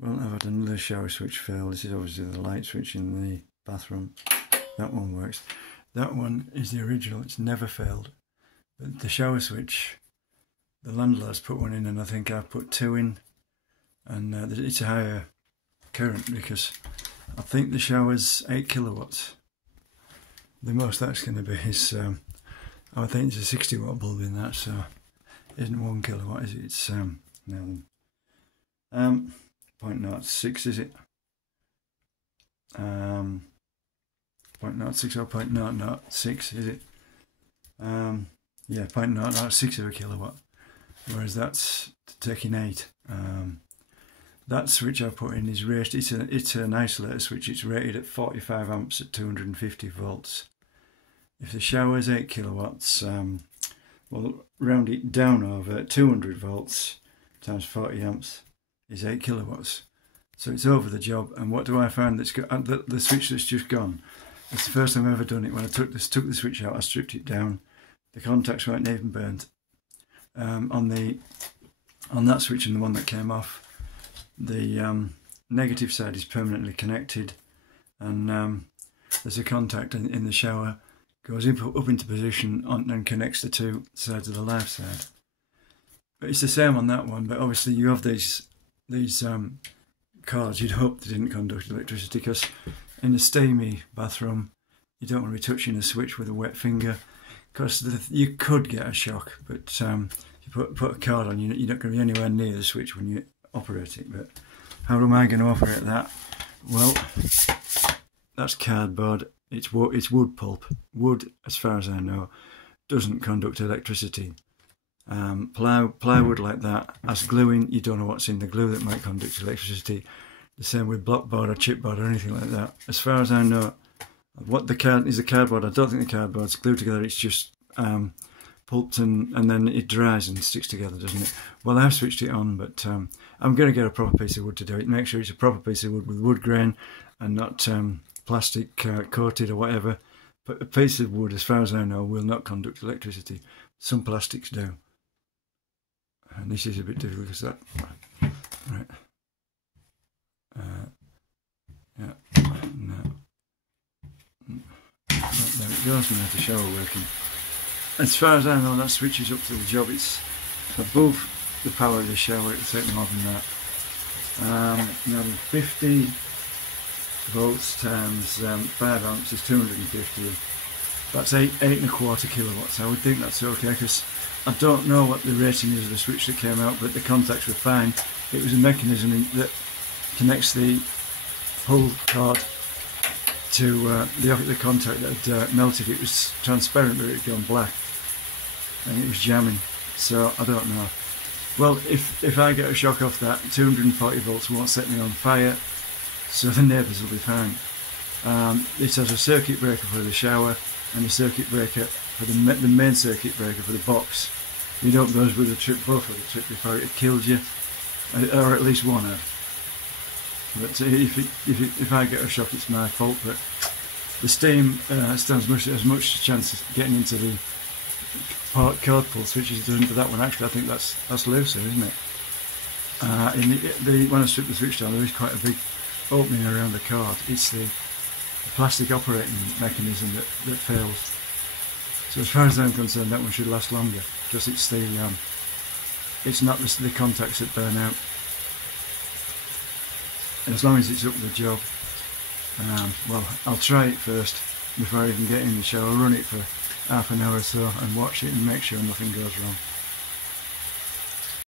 Well, I've had another shower switch fail. This is obviously the light switch in the bathroom. That one works. That one is the original. It's never failed. But the shower switch, the landlord's put one in, and I think I've put two in. And it's a higher current because I think the shower's 8 kilowatts. The most that's going to be is, I think it's a 60 watt bulb in that, so it isn't 1 kilowatt, is it? It's, now then. 0.06, is it? 0.06 or 0.006, is it? Yeah, 0.006 of a kilowatt, whereas that's taking 8. That switch I put in is rated, it's an isolator switch, it's rated at 45 amps at 250 volts. If the shower's 8 kilowatts, we'll round it down over 200 volts times 40 amps is 8 kilowatts. So it's over the job. And what do I find that's got the switch that's just gone? It's the first time I've ever done it. When I took the switch out, I stripped it down. The contacts weren't even burnt. On that switch and the one that came off, the negative side is permanently connected, and there's a contact in the shower, goes up into position and connects the two sides of the live side. But it's the same on that one, but obviously you have these cords. You'd hope they didn't conduct electricity, because in a steamy bathroom you don't want to be touching a switch with a wet finger, because you could get a shock. But you put a cord on, you're not going to be anywhere near the switch when you operate it. But how am I going to operate that? Well, that's cardboard. It's wood pulp. Wood, as far as I know, doesn't conduct electricity. Plywood like that has glue in. You don't know what's in the glue that might conduct electricity. The same with blockboard or chipboard or anything like that. As far as I know, what the cardboard. I don't think the cardboard's glued together. It's just pulped and then it dries and sticks together, doesn't it? Well, I've switched it on, but I'm going to get a proper piece of wood to do it. Make sure it's a proper piece of wood with wood grain and not plastic coated or whatever. But a piece of wood, as far as I know, will not conduct electricity. Some plastics do. And this is a bit difficult because that, right, yeah, no, there it goes. Now the shower working. As far as I know, that switch is up to the job. It's above the power of the shower. It'll take more than that. Now 50 volts times 5 amps is 250. That's 8.25 kilowatts. I would think that's okay, because I don't know what the rating is of the switch that came out, but the contacts were fine. It was a mechanism that connects the pull cord to the contact that had melted. It was transparent, but it had gone black, and it was jamming. So I don't know. Well, if I get a shock off that, 240 volts won't set me on fire, so the neighbours will be fine. It has a circuit breaker for the shower and a circuit breaker for the main circuit breaker for the box. You'd hope those would have tripped, both would have tripped before it had killed you, or at least one had. But if I get a shock, it's my fault. But the steam stands as much chance of getting into the cord pull switch as it does into that one. Actually, I think that's looser, isn't it? When I strip the switch down, there is quite a big opening around the cord. It's the plastic operating mechanism that fails. So as far as I'm concerned, that one should last longer. Just it's not the contacts that burn out. And as long as it's up to the job, well, I'll try it first before I even get in the shower. I'll run it for half an hour or so and watch it and make sure nothing goes wrong.